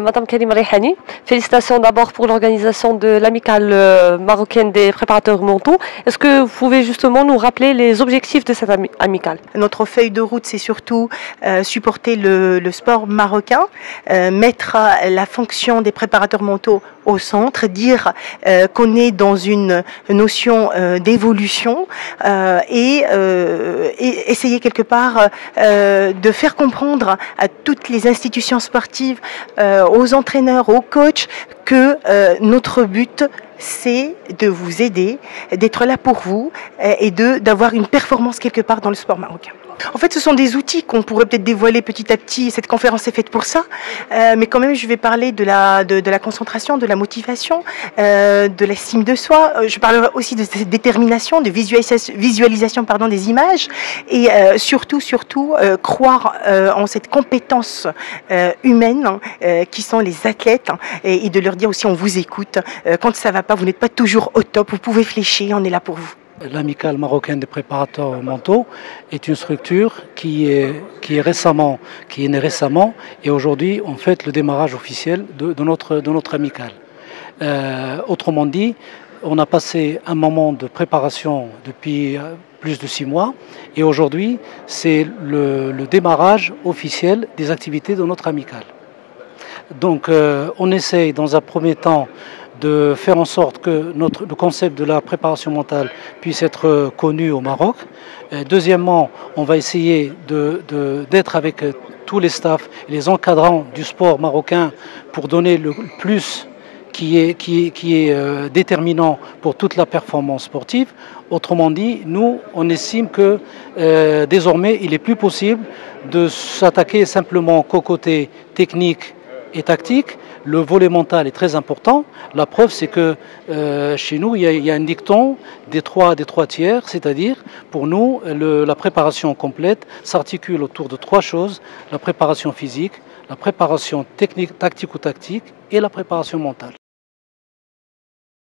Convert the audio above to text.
Madame Karima Rehani, félicitations d'abord pour l'organisation de l'amicale marocaine des préparateurs mentaux. Est-ce que vous pouvez justement nous rappeler les objectifs de cette amicale? Notre feuille de route, c'est surtout supporter le sport marocain, mettre la fonction des préparateurs mentaux au centre, dire qu'on est dans une notion d'évolution et essayer quelque part de faire comprendre à toutes les institutions sportives, aux entraîneurs, aux coachs, que notre but, c'est de vous aider, d'être là pour vous et d'avoir une performance quelque part dans le sport marocain. En fait, ce sont des outils qu'on pourrait peut-être dévoiler petit à petit. Cette conférence est faite pour ça, mais quand même, je vais parler de la concentration, de la motivation, de l'estime de soi. Je parlerai aussi de cette détermination, de visualisation des images, et surtout, croire en cette compétence humaine qui sont les athlètes, et de leur dire aussi on vous écoute. Quand ça va pas, vous n'êtes pas toujours au top, vous pouvez fléchir, on est là pour vous. L'amicale marocaine des préparateurs mentaux est une structure qui est née récemment, et aujourd'hui on fête le démarrage officiel de notre amicale. Autrement dit, on a passé un moment de préparation depuis plus de 6 mois, et aujourd'hui c'est le démarrage officiel des activités de notre amicale. Donc on essaye dans un premier temps de faire en sorte que le concept de la préparation mentale puisse être connu au Maroc. Deuxièmement, on va essayer d'être avec tous les staffs et les encadrants du sport marocain pour donner le plus qui est déterminant pour toute la performance sportive. Autrement dit, nous, on estime que désormais, il est plus possible de s'attaquer simplement qu'au côté technique et tactique. Le volet mental est très important. La preuve, c'est que chez nous, il y a un dicton des trois tiers, c'est-à-dire, pour nous, la préparation complète s'articule autour de 3 choses: la préparation physique, la préparation technique, tactique ou tactique, et la préparation mentale.